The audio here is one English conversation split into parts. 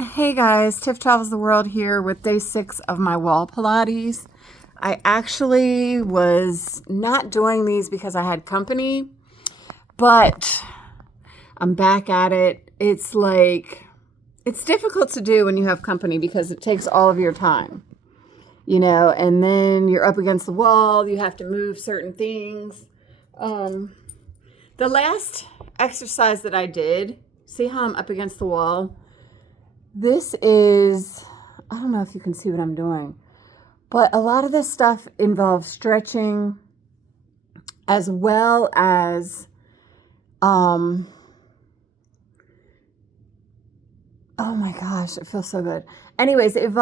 Hey guys, Tiff Travels the World here with day 6 of my wall Pilates. I actually was not doing these because I had company, but I'm back at it. It's difficult to do when you have company because it takes all of your time, and then you're up against the wall, you have to move certain things. The last exercise that I did, see how I'm up against the wall? This is, I don't know if you can see what I'm doing, but a lot of this stuff involves stretching as well as, oh my gosh, it feels so good. Anyways, it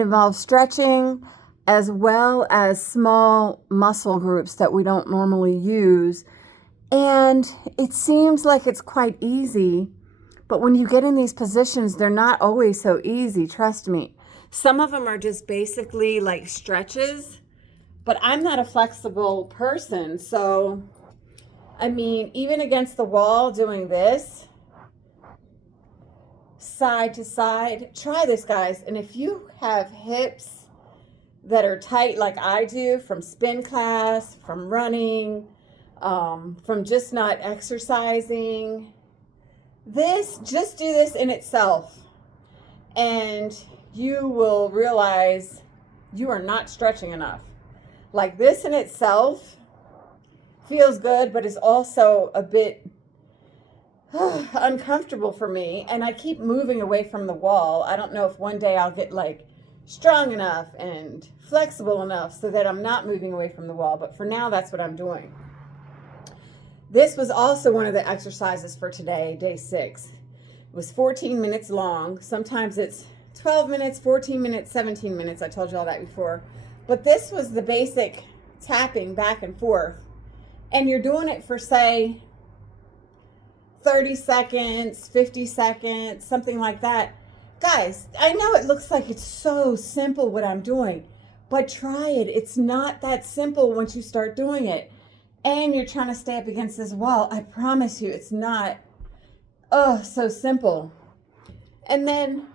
involves stretching as well as small muscle groups that we don't normally use. And it seems like it's quite easy. But when you get in these positions, they're not always so easy, trust me. Some of them are just basically like stretches, but I'm not a flexible person. So, even against the wall doing this, side to side, try this, guys. And if you have hips that are tight like I do from spin class, from running, from just not exercising, just do this in itself and you will realize you are not stretching enough. Like this in itself feels good, but is also a bit uncomfortable for me, and I keep moving away from the wall. I don't know if one day I'll get strong enough and flexible enough so that I'm not moving away from the wall, but for now that's what I'm doing. This was also one of the exercises for today, day 6. It was 14 minutes long. Sometimes it's 12 minutes, 14 minutes, 17 minutes. I told you all that before. But this was the basic tapping back and forth. And you're doing it for, say, 30 seconds, 50 seconds, something like that. Guys, I know it looks like it's so simple what I'm doing, but try it. It's not that simple once you start doing it. And you're trying to stay up against this wall. I promise you, it's not, so simple. And then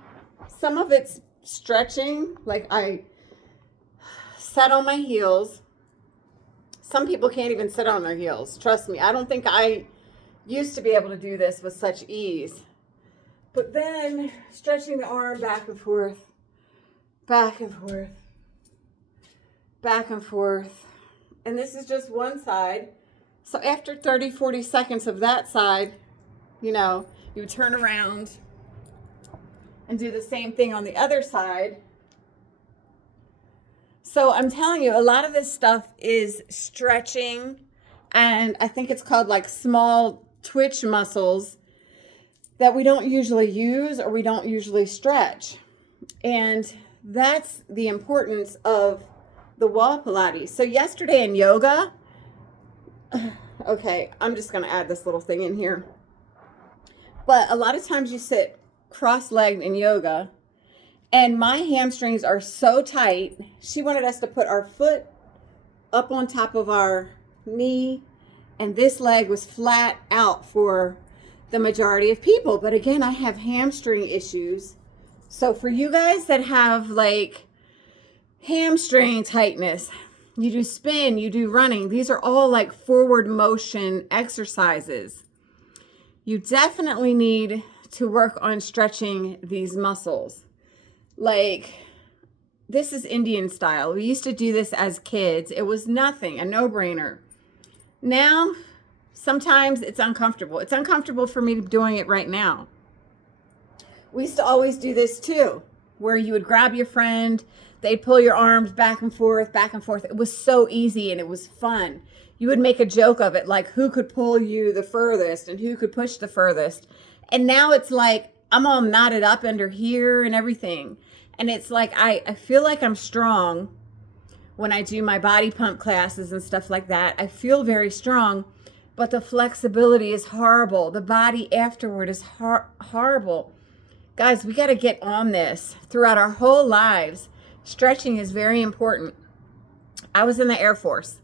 some of it's stretching. Like I sat on my heels. Some people can't even sit on their heels. Trust me. I don't think I used to be able to do this with such ease. But then stretching the arm back and forth, back and forth, back and forth. And this is just one side. So after 30, 40 seconds of that side, you turn around and do the same thing on the other side. So I'm telling you, a lot of this stuff is stretching, and I think it's called small twitch muscles that we don't usually use or we don't usually stretch. And that's the importance of the wall Pilates. So yesterday in yoga, okay, I'm just going to add this little thing in here. But a lot of times you sit cross-legged in yoga, and my hamstrings are so tight. She wanted us to put our foot up on top of our knee, and this leg was flat out for the majority of people. But again, I have hamstring issues. So for you guys that have hamstring tightness, you do spin, you do running, these are all forward motion exercises. You definitely need to work on stretching these muscles. This is Indian style. We used to do this as kids. It was nothing, a no-brainer. Now, sometimes it's uncomfortable. It's uncomfortable for me doing it right now. We used to always do this too, where you would grab your friend, they'd pull your arms back and forth, back and forth. It was so easy and it was fun. You would make a joke of it, who could pull you the furthest and who could push the furthest. And now it's I'm all knotted up under here and everything. And it's I feel like I'm strong when I do my body pump classes and stuff like that. I feel very strong, but the flexibility is horrible. The body afterward is horrible. Guys, we got to get on this throughout our whole lives. Stretching is very important. I was in the Air Force.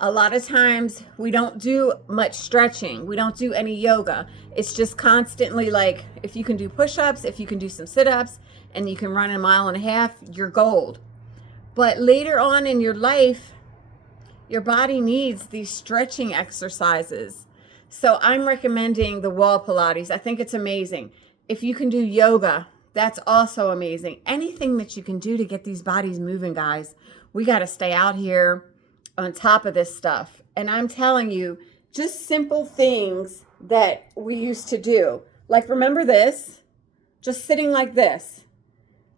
A lot of times we don't do much stretching. We don't do any yoga. It's just constantly like, if you can do push-ups, if you can do some sit-ups, and you can run 1.5 miles, you're gold. But later on in your life, your body needs these stretching exercises. So I'm recommending the wall Pilates. I think it's amazing. If you can do yoga, that's also amazing. Anything that you can do to get these bodies moving, guys. We got to stay out here on top of this stuff. And I'm telling you, just simple things that we used to do. Like, remember this? Just sitting like this.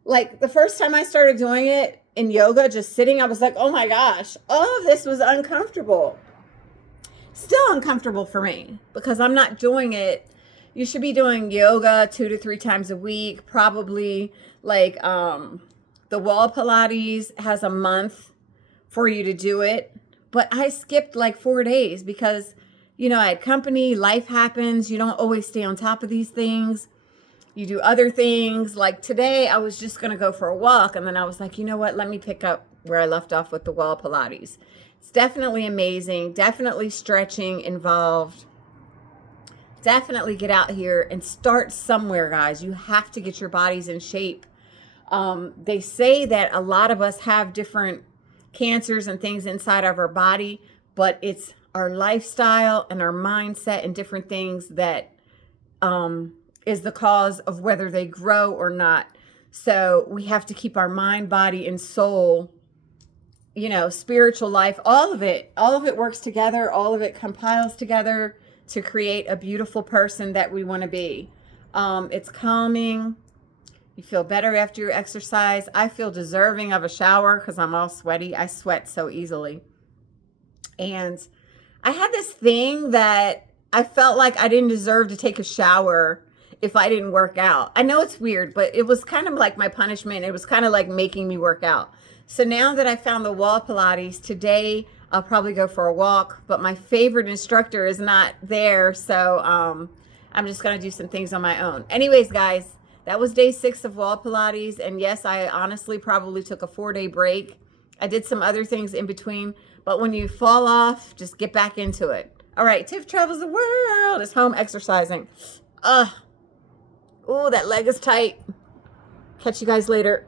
Like, the first time I started doing it in yoga, just sitting, I was like, oh my gosh, all of this was uncomfortable. Still uncomfortable for me because I'm not doing it. You should be doing yoga 2 to 3 times a week. Probably like the wall Pilates has a month for you to do it. But I skipped like 4 days because, you know, I had company, life happens. You don't always stay on top of these things. You do other things. Like today, I was just going to go for a walk. And then I was like, you know what? Let me pick up where I left off with the wall Pilates. It's definitely amazing. Definitely stretching involved. Definitely get out here and start somewhere, guys. You have to get your bodies in shape. They say that a lot of us have different cancers and things inside of our body, but it's our lifestyle and our mindset and different things that is the cause of whether they grow or not. So we have to keep our mind, body, and soul, you know, spiritual life, all of it works together. All of it compiles together to create a beautiful person that we want to be. It's calming. You feel better after your exercise. I feel deserving of a shower because I'm all sweaty. I sweat so easily. And I had this thing that I felt like I didn't deserve to take a shower if I didn't work out. I know it's weird, but it was kind of like my punishment. It was kind of like making me work out. So now that I found the wall Pilates, today I'll probably go for a walk, but my favorite instructor is not there. So I'm just going to do some things on my own. Anyways, guys, that was day 6 of wall Pilates. And yes, I honestly probably took a 4-day break. I did some other things in between, but when you fall off, just get back into it. All right, Tiff travels the world, is home exercising. Oh, that leg is tight. Catch you guys later.